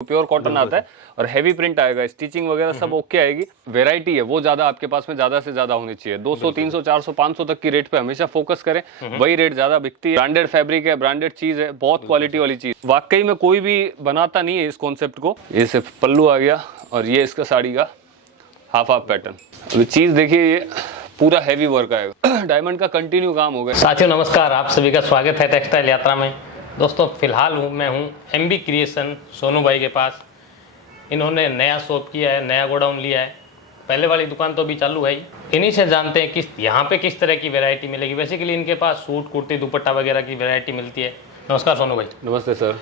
Pure cotton आता है और हैवी प्रिंट आएगा, स्टिचिंग वगैरह सब ओके आएगी। वैरायटी है वो ज्यादा आपके पास में ज्यादा से ज्यादा होनी चाहिए। 200 300 400 500 तक की रेट पे हमेशा फोकस करें, वही रेट ज्यादा बिकती है। ब्रांडेड फैब्रिक है, ब्रांडेड चीज है, बहुत क्वालिटी वाली चीज। वाकई में कोई भी बनाता नहीं है इस कॉन्सेप्ट को। ये सिर्फ पल्लू आ गया और ये इसका साड़ी का हाफ पैटर्न। अभी चीज देखिए, ये पूरा हैवी वर्क आएगा, डायमंड का कंटिन्यू काम होगा। साथियों नमस्कार, आप सभी का स्वागत है टेक्सटाइल यात्रा में। दोस्तों फिलहाल मैं हूँ MB क्रिएशन सोनू भाई के पास। इन्होंने नया शॉप किया है, नया गोडाउन लिया है। पहले वाली दुकान तो अभी चालू है ही। इन्हीं से जानते हैं कि यहाँ पे किस तरह की वैरायटी मिलेगी। बेसिकली इनके पास सूट, कुर्ती, दुपट्टा वगैरह की वैरायटी मिलती है। नमस्कार सोनू भाई। नमस्ते सर।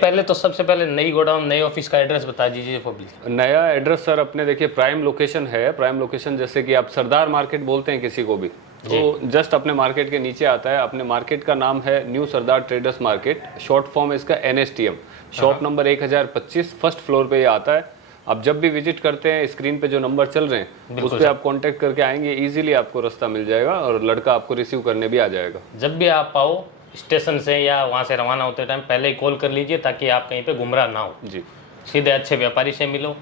पहले तो सबसे पहले नई गोडाउन, नई ऑफिस का एड्रेस बता दीजिए पब्लिक। नया एड्रेस सर अपने देखिए प्राइम लोकेशन है। प्राइम लोकेशन जैसे कि आप सरदार मार्केट बोलते हैं किसी को भी, तो जस्ट अपने मार्केट के नीचे आता है। अपने मार्केट का नाम है न्यू सरदार ट्रेडर्स मार्केट, शॉर्ट फॉर्म है इसका NSTM। Shop number 1025 first floor पे ये आता है। आप जब भी विजिट करते हैं, स्क्रीन पे जो नंबर चल रहे हैं उस पर आप कांटेक्ट करके आएंगे, इजीली आपको रास्ता मिल जाएगा और लड़का आपको रिसीव करने भी आ जाएगा। जब भी आप आओ स्टेशन से या वहाँ से रवाना होते टाइम पहले ही कॉल कर लीजिए, ताकि आप कहीं पे गुमराह ना हो। जी, सीधे अच्छे व्यापारी से मिलो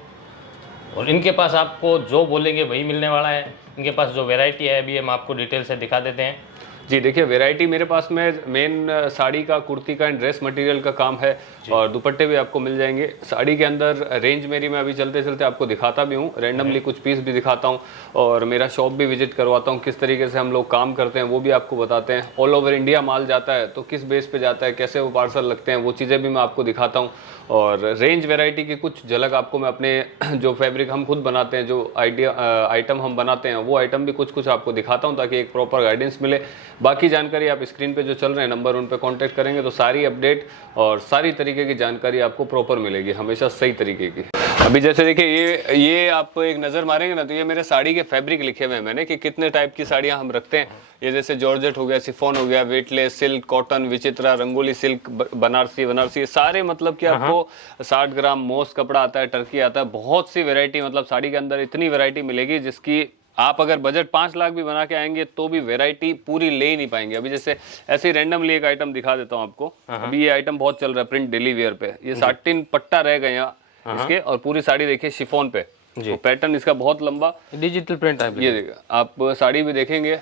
और इनके पास आपको जो बोलेंगे वही मिलने वाला है। इनके पास जो वैरायटी है अभी हम आपको डिटेल से दिखा देते हैं। जी देखिए, वैरायटी मेरे पास में मेन साड़ी का, कुर्ती का एंड ड्रेस मटेरियल का काम है और दुपट्टे भी आपको मिल जाएंगे। साड़ी के अंदर रेंज मेरी मैं अभी चलते चलते आपको दिखाता भी हूँ, रैंडमली कुछ पीस भी दिखाता हूँ और मेरा शॉप भी विजिट करवाता हूँ। किस तरीके से हम लोग काम करते हैं वो भी आपको बताते हैं। ऑल ओवर इंडिया माल जाता है तो किस बेस पे जाता है, कैसे वो पार्सल लगते हैं, वो चीज़ें भी मैं आपको दिखाता हूँ। और रेंज वैरायटी की कुछ झलक आपको मैं अपने जो फैब्रिक हम खुद बनाते हैं, जो आइटम हम बनाते हैं, वो आइटम भी कुछ आपको दिखाता हूँ ताकि एक प्रॉपर गाइडेंस मिले। बाकी जानकारी आप स्क्रीन पे जो चल रहे हैं नंबर, उन पे कांटेक्ट करेंगे तो सारी अपडेट और सारी तरीके की जानकारी आपको प्रॉपर मिलेगी, हमेशा सही तरीके की। अभी जैसे देखिए, ये आप एक नज़र मारेंगे ना तो ये मेरे साड़ी के फैब्रिक लिखे हुए हैं मैंने कि कितने टाइप की साड़ियाँ हम रखते हैं। ये जैसे जॉर्जेट हो गया, शिफॉन हो गया, वेटलेस, सिल्क, कॉटन, विचित्रा, रंगोली सिल्क, बनारसी सारे, मतलब कि आपको 60 ग्राम मोस कपड़ा आता है, टर्की आता है, बहुत सी वैरायटी। मतलब साड़ी के अंदर इतनी वैरायटी मिलेगी जिसकी आप अगर बजट 5 लाख भी बना के आएंगे तो भी वैरायटी पूरी ले ही नहीं पाएंगे। अभी जैसे ऐसे ही रैंडमली एक आइटम दिखा देता हूँ आपको। अभी ये आइटम बहुत चल रहा है प्रिंट डेली वेयर पे। ये साटिन पट्टा रह गए यहाँ इसके और पूरी साड़ी देखिए शिफॉन पे। तो पैटर्न इसका बहुत लंबा डिजिटल प्रिंट है। ये देखिए, आप साड़ी भी देखेंगे,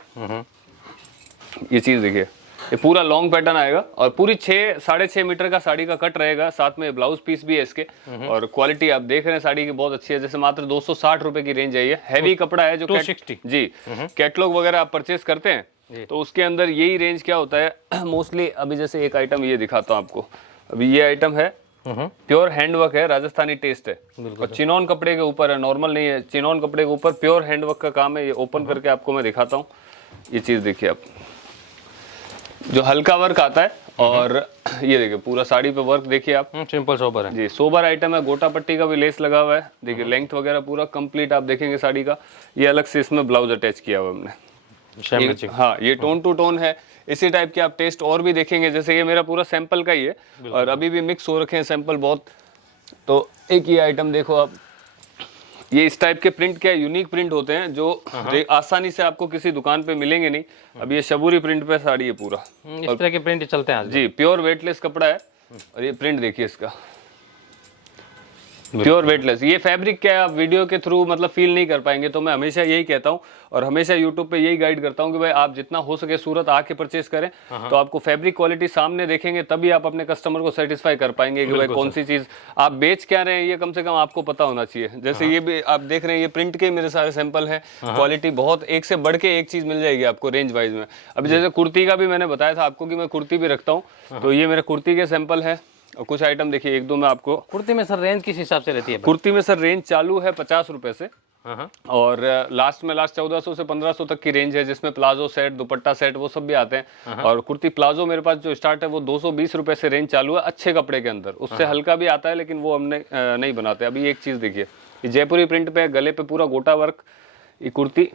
ये चीज देखिए, ये पूरा लॉन्ग पैटर्न आएगा और पूरी 6-6.5 मीटर का साड़ी का कट रहेगा। साथ में ब्लाउज पीस भी है इसके और क्वालिटी आप देख रहे हैं साड़ी की बहुत अच्छी है। जैसे मात्र 260 रुपए की रेंज है ये। हैवी कपड़ा है जो 260 जी। कैटलॉग वगैरह आप परचेस करते हैं तो उसके अंदर यही रेंज क्या होता है मोस्टली। अभी जैसे एक आइटम ये दिखाता हूँ आपको। अभी ये आइटम है प्योर हैंडवर्क है, राजस्थानी टेस्ट है और चिनॉन कपड़े के ऊपर है, नॉर्मल नहीं है। चिनॉन कपड़े के ऊपर प्योर हैंडवर्क का काम है। ये ओपन करके आपको मैं दिखाता हूँ। ये चीज देखिए आप, जो हल्का वर्क आता है और ये देखिए पूरा साड़ी पे वर्क देखिए आप, सिंपल सोबर है जी। सोबर आइटम है। गोटा पट्टी का भी लेस लगा हुआ है, देखिए लेंथ वगैरह पूरा कंप्लीट आप देखेंगे साड़ी का। ये अलग से इसमें ब्लाउज अटैच किया हुआ हमने। हाँ, ये टोन टू टोन है। इसी टाइप के आप टेस्ट और भी देखेंगे। जैसे ये मेरा पूरा सैंपल का ही है और अभी भी मिक्स हो रखे हैं सैंपल बहुत। तो एक ये आइटम देखो आप, ये इस टाइप के प्रिंट क्या यूनिक प्रिंट होते हैं जो आसानी से आपको किसी दुकान पे मिलेंगे नहीं। अब ये शबूरी प्रिंट पे साड़ी है पूरा, इस तरह के प्रिंट चलते हैं जी। प्योर वेटलेस कपड़ा है और ये प्रिंट देखिए इसका, प्योर वेटलेस। ये फैब्रिक क्या है आप वीडियो के थ्रू मतलब फील नहीं कर पाएंगे। तो मैं हमेशा यही कहता हूँ और हमेशा यूट्यूब पे यही गाइड करता हूँ कि भाई आप जितना हो सके सूरत आके परचेस करें तो आपको फैब्रिक क्वालिटी सामने देखेंगे तभी आप अपने कस्टमर को सेटिस्फाई कर पाएंगे कि भाई कौन सी चीज आप बेच क्या रहे हैं ये कम से कम आपको पता होना चाहिए। जैसे ये भी आप देख रहे हैं, ये प्रिंट के मेरे सारे सैंपल है। क्वालिटी बहुत एक से बढ़ के एक चीज मिल जाएगी आपको रेंज वाइज में। अभी जैसे कुर्ती का भी मैंने बताया था आपको कि मैं कुर्ती भी रखता हूँ, तो ये मेरे कुर्ती के सैंपल है और कुछ आइटम देखिए एक दो मैं आपको। कुर्ती में सर रेंज किस हिसाब से रहती है? कुर्ती में सर रेंज चालू है 50 रुपए से और लास्ट 1400 से 1500 तक की रेंज है, जिसमें प्लाजो सेट, दुपट्टा सेट वो सब भी आते हैं। और कुर्ती प्लाजो मेरे पास जो स्टार्ट है वो 220 रुपए से रेंज चालू है अच्छे कपड़े के अंदर। उससे हल्का भी आता है लेकिन वो हमने नहीं बनाते। अभी एक चीज देखिए, ये जयपुरी प्रिंट पे, गले पे पूरा गोटा वर्क ये कुर्ती।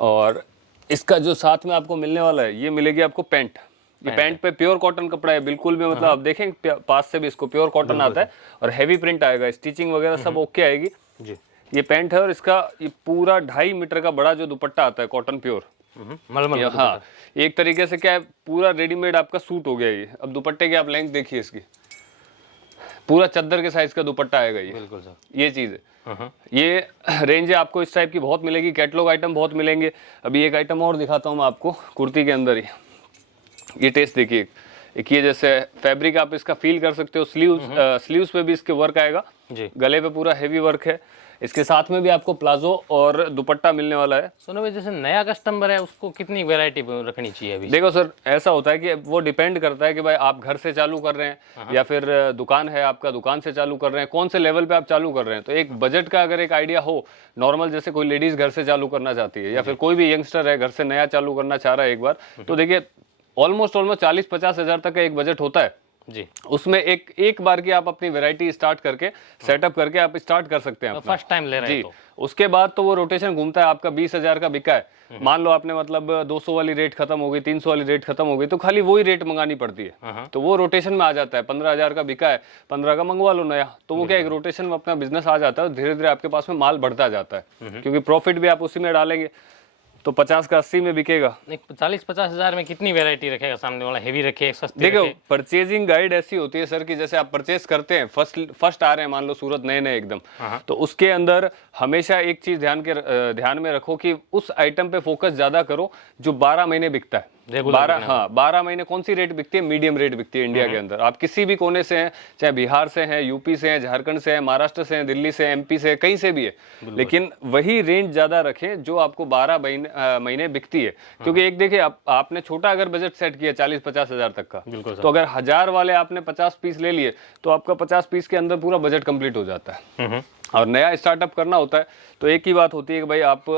और इसका जो साथ में आपको मिलने वाला है ये मिलेगी आपको पैंट। ये पैंट पे प्योर कॉटन कपड़ा है बिल्कुल भी, मतलब आप देखें पास से भी इसको प्योर कॉटन आता है और हैवी प्रिंट आएगा, स्टिचिंग वगैरह सब ओके आएगी जी। ये पैंट है और इसका ये पूरा 2.5 मीटर का बड़ा जो दुपट्टा आता है कॉटन प्योर। हाँ, एक तरीके से क्या है पूरा रेडीमेड आपका सूट हो गया ये। अब दुपट्टे की आप लेंथ देखिए इसकी, पूरा चद्दर के साइज का दुपट्टा आएगा ये। बिल्कुल सर, ये चीज़ है। ये रेंज आपको इस टाइप की बहुत मिलेगी, कैटलॉग आइटम बहुत मिलेंगे। अभी एक आइटम और दिखाता हूँ मैं आपको कुर्ती के अंदर ही। ये टेस्ट देखिए, एक ये जैसे फैब्रिक आप इसका फील कर सकते हो। स्लीव्स पे भी इसके वर्क आएगा जी। गले पे पूरा हेवी वर्क है। इसके साथ में भी आपको प्लाजो और दुपट्टा मिलने वाला है। सोनू भाई, जैसे नया कस्टमर है उसको कितनी वैरायटी रखनी चाहिए अभी? देखो सर, ऐसा होता है कि वो डिपेंड करता है कि भाई आप घर से चालू कर रहे हैं या फिर दुकान है आपका, दुकान से चालू कर रहे हैं, कौन से लेवल पे आप चालू कर रहे हैं। तो एक बजट का अगर एक आइडिया हो, नॉर्मल जैसे कोई लेडीज घर से चालू करना चाहती है या फिर कोई भी यंगस्टर है घर से नया चालू करना चाह रहा है एक बार, तो देखिए ऑलमोस्ट 40-50 हज़ार तक का एक बजट होता है जी। उसमें एक बार की आप अपनी वैरायटी स्टार्ट करके सेटअप करके आप स्टार्ट कर सकते हैं अपना। फर्स्ट टाइम ले रहे हैं जी। तो उसके बाद तो वो रोटेशन घूमता है आपका। 20,000 का बिका है, मान लो आपने मतलब 200 वाली रेट खत्म हो गई, 300 वाली रेट खत्म हो गई, तो खाली वही रेट मंगानी पड़ती है। तो वो रोटेशन में आ जाता है। 15,000 का बिका है, 15 का मंगवा लो नया, तो वो क्या एक रोटेशन में अपना बिजनेस आ जाता है। धीरे धीरे आपके पास में माल बढ़ता जाता है क्योंकि प्रॉफिट भी आप उसी में डालेंगे। तो 50 का 80 में बिकेगा। 40-50 हज़ार में कितनी वैरायटी रखेगा सामने वाला? हेवी रखे, सस्ती देखो रखे? परचेजिंग गाइड ऐसी होती है सर कि जैसे आप परचेस करते हैं, फर्स्ट आ रहे हैं मान लो सूरत नए नए एकदम, तो उसके अंदर हमेशा एक चीज ध्यान में रखो कि उस आइटम पे फोकस ज्यादा करो जो 12 महीने बिकता है। 12 महीने कौन सी रेट बिकती है? मीडियम रेट बिकती है इंडिया के अंदर। आप किसी भी कोने से हैं, चाहे बिहार से हैं, यूपी से हैं, झारखंड से हैं, महाराष्ट्र से हैं, दिल्ली से, एमपी से, कहीं से भी है, लेकिन वही रेंज ज्यादा रखें जो आपको 12 महीने बिकती है। क्योंकि एक देखिए आपने छोटा अगर बजट सेट किया 40-50 हज़ार तक का, तो अगर 1000 वाले आपने 50 पीस ले लिए तो आपका 50 पीस के अंदर पूरा बजट कंप्लीट हो जाता है। और नया स्टार्टअप करना होता है तो एक ही बात होती है कि भाई आप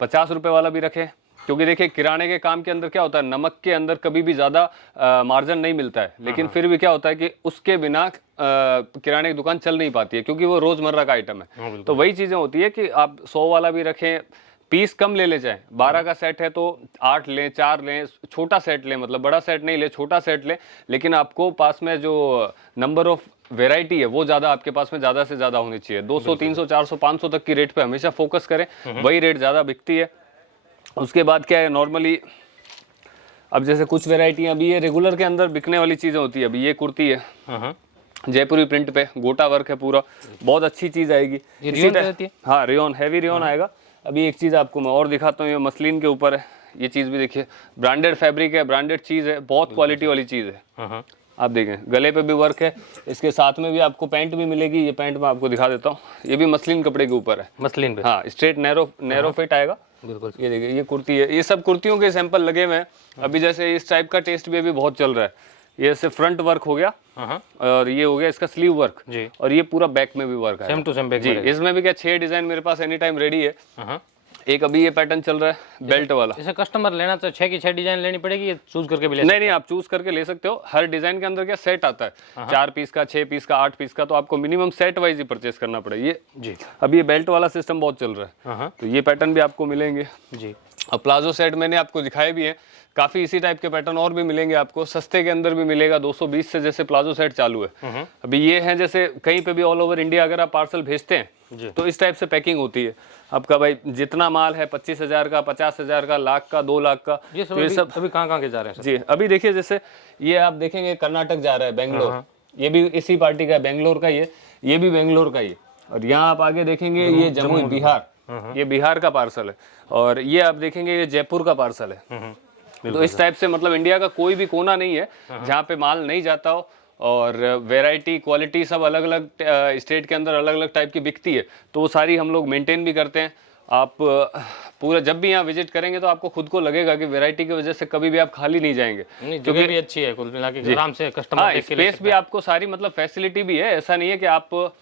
50 रुपए वाला भी रखें, क्योंकि देखिए किराने के काम के अंदर क्या होता है, नमक के अंदर कभी भी ज्यादा मार्जिन नहीं मिलता है, लेकिन फिर भी क्या होता है कि उसके बिना किराने की दुकान चल नहीं पाती है क्योंकि वो रोजमर्रा का आइटम है। तो वही चीजें होती है कि आप 100 वाला भी रखें, पीस कम ले जाए। 12 का सेट है तो 8 लें, 4 लें, छोटा सेट लें, मतलब बड़ा सेट नहीं ले, छोटा सेट लें, लेकिन आपको पास में जो नंबर ऑफ वेराइटी है वो ज्यादा आपके पास में ज्यादा से ज्यादा होनी चाहिए। 200, 300, 400, 500 तक की रेट पे हमेशा फोकस करें, वही रेट ज्यादा बिकती है। उसके बाद क्या है, नॉर्मली अब जैसे कुछ वेराइटियां अभी ये रेगुलर के अंदर बिकने वाली चीजें होती है। अभी ये कुर्ती है जयपुरी प्रिंट पे, गोटा वर्क है पूरा, बहुत अच्छी चीज आएगी। हाँ, रेयन, हैवी रेयन आएगा। अभी एक चीज आपको मैं और दिखाता हूँ, ये मसलिन के ऊपर है। ये चीज भी देखिए, ब्रांडेड फैब्रिक है, ब्रांडेड चीज है, बहुत क्वालिटी वाली चीज है। आप देखें गले पे भी वर्क है, इसके साथ में भी आपको पैंट भी मिलेगी। ये पैंट मैं आपको दिखा देता हूँ, ये भी मसलिन कपड़े के ऊपर है। मसलिन पे, हाँ, स्ट्रेट नैरो फिट आएगा। बिल्कुल। ये देखिए, ये कुर्ती है। ये सब कुर्तियों के सैंपल लगे हुए हैं। अभी जैसे इस टाइप का टेस्ट भी अभी बहुत चल रहा है। ये से फ्रंट वर्क हो गया और ये हो गया इसका स्लीव वर्क जी, और ये पूरा बैक में भी वर्क है, सेम टू सेम बैक जी। इसमें भी क्या 6 डिजाइन मेरे पास एनी टाइम रेडी है। एक अभी ये पैटर्न चल रहा है बेल्ट वाला। जैसे कस्टमर लेना तो 6 की 6 डिजाइन लेनी पड़ेगी, ये चूज करके भी ले नहीं, आप चूज करके ले सकते हो। हर डिजाइन के अंदर क्या सेट आता है, 4 पीस का, 6 पीस का, 8 पीस का, तो आपको मिनिमम सेट वाइज ही परचेस करना पड़ेगा। ये जी, अभी ये बेल्ट वाला सिस्टम बहुत चल रहा है, तो ये पैटर्न भी आपको मिलेंगे जी। और प्लाजो सेट मैंने आपको दिखाए भी है, काफी इसी टाइप के पैटर्न और भी मिलेंगे आपको। सस्ते के अंदर भी मिलेगा, 220 से जैसे प्लाजो सेट चालू है। अभी ये है जैसे कहीं पे भी ऑल ओवर इंडिया अगर आप पार्सल भेजते हैं तो इस टाइप से पैकिंग होती है आपका। भाई जितना माल है 25,000 का, 50,000 का, लाख का, 2 लाख का, ये सब, तो ये सब अभी कहाँ के जा रहे हैं जी। अभी देखिए जैसे ये आप देखेंगे कर्नाटक जा रहा है, बेंगलोर, ये भी इसी पार्टी का है, बेंगलोर का ये भी बेंगलोर का ही। और यहाँ आप आगे देखेंगे ये जम्मू बिहार, ये बिहार का पार्सल है। और ये आप देखेंगे ये जयपुर का पार्सल है। तो इस टाइप से मतलब इंडिया का कोई भी कोना नहीं है जहाँ पे माल नहीं जाता हो। और वैरायटी, क्वालिटी सब अलग अलग स्टेट के अंदर अलग अलग टाइप की बिकती है, तो वो सारी हम लोग मेंटेन भी करते हैं। आप पूरा जब भी यहाँ विजिट करेंगे तो आपको खुद को लगेगा कि वैरायटी की वजह से कभी भी आप खाली नहीं जाएंगे, क्योंकि भी अच्छी है, कुल मिला के आराम से कस्टमर स्पेस भी आपको सारी मतलब फैसिलिटी भी है। ऐसा नहीं है कि आप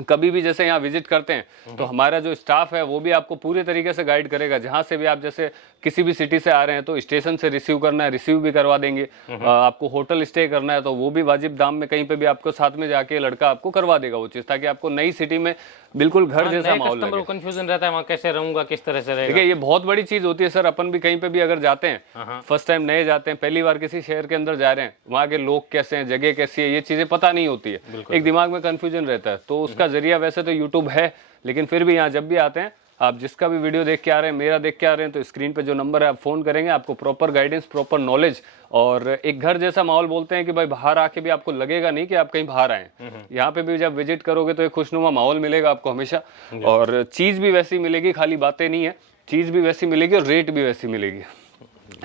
कभी भी जैसे यहाँ विजिट करते हैं तो हमारा जो स्टाफ है वो भी आपको पूरे तरीके से गाइड करेगा। जहाँ से भी आप जैसे किसी भी सिटी से आ रहे हैं तो स्टेशन से रिसीव करना है, रिसीव भी करवा देंगे। आपको होटल स्टे करना है तो वो भी वाजिब दाम में कहीं पे भी आपको साथ में जाके लड़का आपको करवा देगा वो चीज़, ताकि आपको नई सिटी में बिल्कुल घर जैसा माहौल लगे। कंफ्यूजन रहता है वहाँ कैसे रहूंगा, किस तरह से रहेगा। देखिए ये बहुत बड़ी चीज होती है सर। अपन भी कहीं पे भी अगर जाते हैं, फर्स्ट टाइम नए जाते हैं, पहली बार किसी शहर के अंदर जा रहे हैं, वहाँ के लोग कैसे हैं, जगह कैसी है, ये चीजें पता नहीं होती है, एक दिमाग में कंफ्यूजन रहता है। तो उसका जरिया वैसे तो यूट्यूब है, लेकिन फिर भी यहाँ जब भी आते हैं आप जिसका भी वीडियो देख के आ रहे हैं, मेरा देख के आ रहे हैं, तो स्क्रीन पे जो नंबर है आप फ़ोन करेंगे, आपको प्रॉपर गाइडेंस, प्रॉपर नॉलेज और एक घर जैसा माहौल बोलते हैं कि भाई बाहर आके भी आपको लगेगा नहीं कि आप कहीं बाहर आए। यहाँ पे भी जब विजिट करोगे तो एक खुशनुमा माहौल मिलेगा आपको हमेशा, और चीज़ भी वैसी मिलेगी, खाली बातें नहीं है, चीज़ भी वैसी मिलेगी और रेट भी वैसी मिलेगी।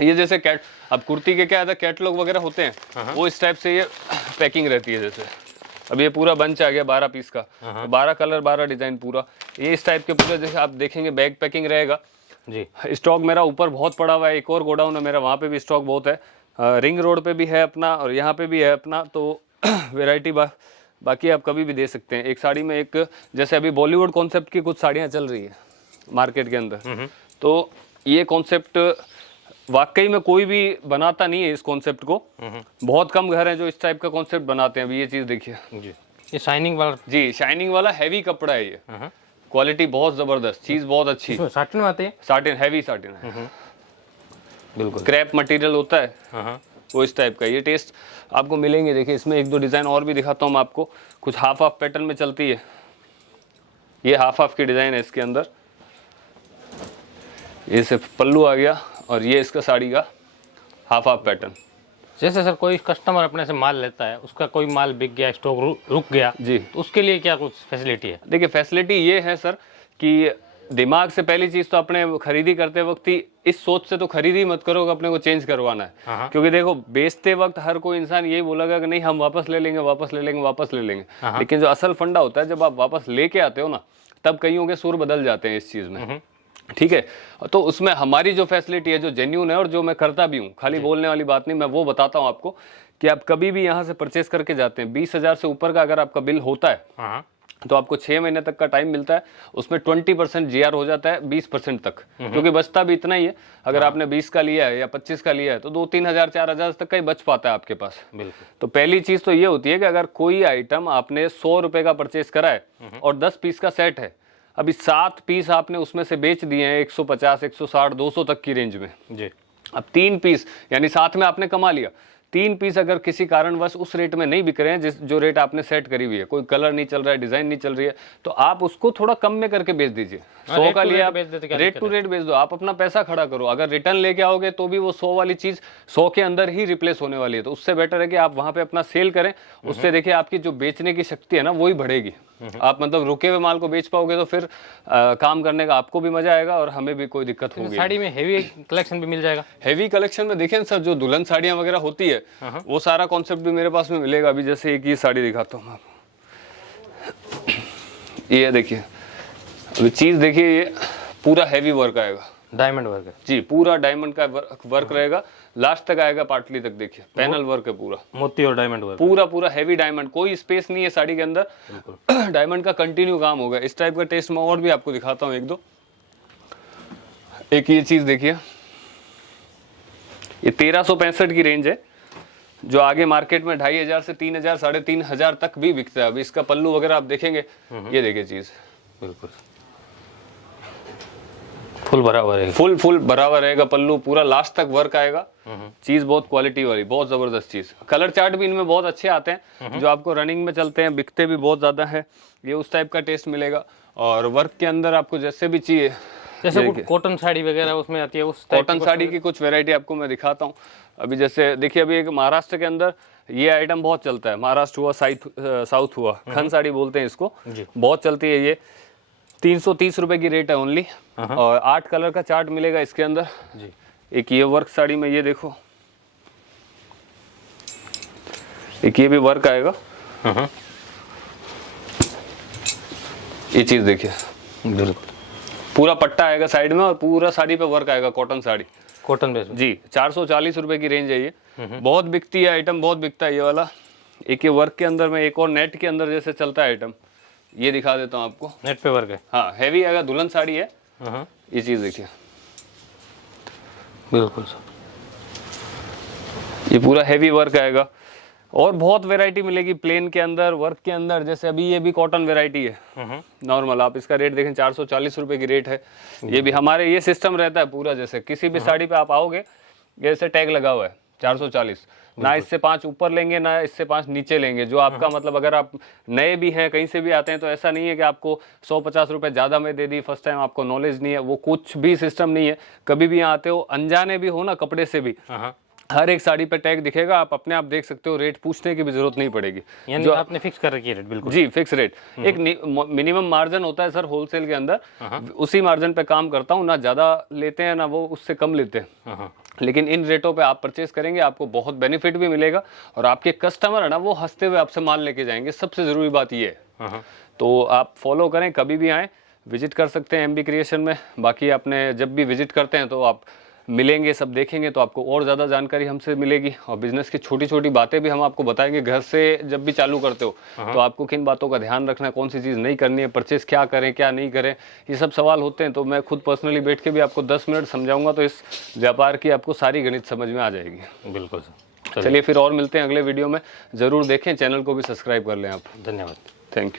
ये जैसे अब कुर्ती के क्या कैटलॉग वगैरह होते हैं, वो इस टाइप से ये पैकिंग रहती है। जैसे अब ये पूरा बंच आ गया 12 पीस का, 12 कलर 12 डिजाइन पूरा, ये इस टाइप के पूरे जैसे आप देखेंगे बैग पैकिंग रहेगा जी। स्टॉक मेरा ऊपर बहुत पड़ा हुआ है, एक और गोडाउन है मेरा, वहाँ पे भी स्टॉक बहुत है, रिंग रोड पे भी है अपना और यहाँ पे भी है अपना, तो वेराइटी बाकी आप कभी भी दे सकते हैं। एक साड़ी में एक, जैसे अभी बॉलीवुड कॉन्सेप्ट की कुछ साड़ियाँ चल रही है मार्केट के अंदर, तो ये कॉन्सेप्ट वाकई में कोई भी बनाता नहीं है इस कॉन्सेप्ट को, बहुत कम घर हैं जो इस टाइप का कॉन्सेप्ट बनाते हैं। अभी ये चीज़ देखिए जी, ये शाइनिंग वाला, जी शाइनिंग वाला हैवी कपड़ा है ये, क्वालिटी बहुत जबरदस्त, चीज बहुत अच्छी, साटिन में आते हैं, साटिन हैवी साटिन है, बिल्कुल क्रैप मटेरियल होता है वो इस टाइप का। ये टेस्ट आपको मिलेंगे। देखिए इसमें एक दो डिजाइन और भी दिखाता हूँ मैं आपको, कुछ हाफ हाफ पैटर्न में चलती है, ये हाफ हाफ की डिजाइन है इसके अंदर, ये सिर्फ पल्लू आ गया और ये इसका साड़ी का हाफ हाफ पैटर्न। जैसे सर कोई कस्टमर अपने से माल लेता है, उसका कोई माल बिक गया, स्टॉक रुक गया जी, तो उसके लिए क्या कुछ फैसिलिटी है? देखिए फैसिलिटी ये है सर कि दिमाग से पहली चीज तो अपने खरीदी करते वक्त ही इस सोच से तो खरीदी मत करो कि अपने को चेंज करवाना है, क्योंकि देखो बेचते वक्त हर कोई इंसान यही बोलेगा कि नहीं हम वापस ले लेंगे, वापस ले लेंगे, वापस ले लेंगे, लेकिन जो असल फंडा होता है जब आप वापस लेके आते हो ना, तब कईयों के सुर बदल जाते हैं इस चीज में, ठीक है। तो उसमें हमारी जो फैसिलिटी है जो जेन्यून है और जो मैं करता भी हूँ, खाली बोलने वाली बात नहीं, मैं वो बताता हूँ आपको कि आप कभी भी यहाँ से परचेस करके जाते हैं, 20,000 से ऊपर का अगर आपका बिल होता है तो आपको 6 महीने तक का टाइम मिलता है, उसमें 20% GR हो जाता है 20% तक, क्योंकि बचता भी इतना ही है। अगर आपने 20 का लिया है या 25 का लिया है तो 2-3 हज़ार 4 हज़ार तक का ही बच पाता है आपके पास। बिल्कुल। तो पहली चीज़ तो ये होती है कि अगर कोई आइटम आपने 100 रुपये का परचेस करा है और 10 पीस का सेट है, अभी 7 पीस आपने उसमें से बेच दिए हैं 150, 160, 200 तक की रेंज में जी। अब 3 पीस यानी साथ में आपने कमा लिया, 3 पीस अगर किसी कारणवश उस रेट में नहीं बिक रहे हैं जो रेट आपने सेट करी हुई है, कोई कलर नहीं चल रहा है, डिजाइन नहीं चल रही है, तो आप उसको थोड़ा कम में करके बेच दीजिए। 100 का लिया, रेट टू रेट बेच दो, आप अपना पैसा खड़ा करो। अगर रिटर्न लेके आओगे तो भी वो 100 वाली चीज 100 के अंदर ही रिप्लेस होने वाली है, तो उससे बेटर है कि आप वहां पे अपना सेल करें। उससे देखिए आपकी जो बेचने की शक्ति है ना वही बढ़ेगी। आप मतलब रुके हुए माल को बेच पाओगे तो फिर काम करने का आपको भी मजा आएगा और हमें भी कोई दिक्कत होगी। साड़ी में हेवी कलेक्शन भी मिल जाएगा। हेवी कलेक्शन में देखिए सर, जो दुल्हन साड़ियाँ वगैरह होती है वो सारा कॉन्सेप्ट भी मेरे पास में मिलेगा। अभी जैसे एक ये साड़ी दिखाता हूँ आपको, ये देखिए, अभी चीज देखिए, ये पूरा हैवी वर्क आएगा, डायमंड वर्क है जी, पूरा डायमंड का वर्क रहेगा, लास्ट तक आएगा पाटली तक। देखिए पैनल वर्क है पूरा, मोती और डायमंड वर्क, पूरा हैवी डायमंड, कोई स्पेस नहीं है साड़ी के अंदर, डायमंड का कंटिन्यू काम होगा। इस टाइप का टेस्ट मैं और भी आपको दिखाता हूँ एक दो। एक ये चीज देखिए, ये 1365 की रेंज है, जो आगे मार्केट में 2500 से 3000, 3500 तक भी बिकता है। अभी इसका पल्लू वगैरह आप देखेंगे, ये देखिए चीज बिल्कुल फुल भरा हुआ रहेगा, फुल भरा हुआ रहेगा पल्लू, पूरा लास्ट तक वर्क आएगा। चीज बहुत क्वालिटी वाली, बहुत जबरदस्त चीज। कलर चार्ट भी इनमें बहुत अच्छे आते हैं, जो आपको रनिंग में चलते हैं, बिकते भी बहुत ज्यादा है। ये उस टाइप का टेस्ट मिलेगा। और वर्क के अंदर आपको जैसे भी चाहिए, जैसे कॉटन साड़ी वगैरह उसमें आती है, उस कॉटन साड़ी की कुछ वैरायटी आपको मैं दिखाता हूँ। अभी जैसे देखिए, अभी एक महाराष्ट्र के अंदर ये आइटम बहुत चलता है, महाराष्ट्र हुआ, साउथ हुआ, खन साड़ी बोलते हैं इसको, बहुत चलती है। ये 330 रुपए की रेट है ओनली, और 8 कलर का चार्ट मिलेगा इसके अंदर जी। एक ये वर्क साड़ी में ये देखो, एक ये भी वर्क आएगा, ये चीज देखिए, पूरा पट्टा आएगा साइड में और पूरा साड़ी पे वर्क आएगा, कॉटन साड़ी, कॉटन बेस जी। 440 रुपए की रेंज है ये, बहुत बिकती है आइटम, बहुत बिकता है ये वाला। एक ये वर्क के अंदर में एक और नेट के अंदर जैसे चलता है आइटम, ये दिखा देता हूँ आपको, नेट पे वर्क है, हाँ हैवी आएगा, दुल्हन साड़ी है। ये चीज देखिए, बिल्कुल सर, ये पूरा हैवी वर्क आएगा। और बहुत वैरायटी मिलेगी प्लेन के अंदर, वर्क के अंदर। जैसे अभी ये भी कॉटन वैरायटी है नॉर्मल, आप इसका रेट देखें 440 रुपए की रेट है। ये भी हमारे ये सिस्टम रहता है पूरा, जैसे किसी भी साड़ी पे आप आओगे, जैसे टैग लगा हुआ है 440। ना इससे 5 ऊपर लेंगे ना इससे 5 नीचे लेंगे। जो आपका मतलब अगर आप नए भी हैं कहीं से भी आते हैं तो ऐसा नहीं है कि आपको 150 रुपये ज़्यादा में दे दी, फर्स्ट टाइम आपको नॉलेज नहीं है, वो कुछ भी सिस्टम नहीं है। कभी भी यहाँ आते हो अनजाने भी हो ना कपड़े से भी, हर एक साड़ी पे टैग दिखेगा, आप अपने आप देख सकते हो, रेट पूछने की भी जरूरत नहीं पड़ेगी। यानी जो आपने फिक्स कर रखी है रेट? बिल्कुल जी, फिक्स रेट। एक मिनिमम मार्जिन होता है सर होलसेल के अंदर, उसी मार्जिन पे काम करता हूँ, ना ज़्यादा लेते हैं ना वो उससे कम लेते हैं। लेकिन इन रेटों पे आप परचेस करेंगे आपको बहुत बेनिफिट भी मिलेगा और आपके कस्टमर है ना वो हंसते हुए आपसे माल लेके जाएंगे। सबसे ज़रूरी बात ये है। तो आप फॉलो करें, कभी भी आएँ, विजिट कर सकते हैं MB क्रिएशन में। बाकी आपने जब भी विजिट करते हैं तो आप मिलेंगे, सब देखेंगे तो आपको और ज़्यादा जानकारी हमसे मिलेगी और बिज़नेस की छोटी छोटी बातें भी हम आपको बताएंगे। घर से जब भी चालू करते हो तो आपको किन बातों का ध्यान रखना है, कौन सी चीज़ नहीं करनी है, परचेस क्या करें क्या नहीं करें, ये सब सवाल होते हैं। तो मैं खुद पर्सनली बैठ के भी आपको 10 मिनट समझाऊंगा तो इस व्यापार की आपको सारी गणित समझ में आ जाएगी। बिल्कुल सर। चलिए फिर और मिलते हैं अगले वीडियो में, ज़रूर देखें, चैनल को भी सब्सक्राइब कर लें आप। धन्यवाद। Thank you.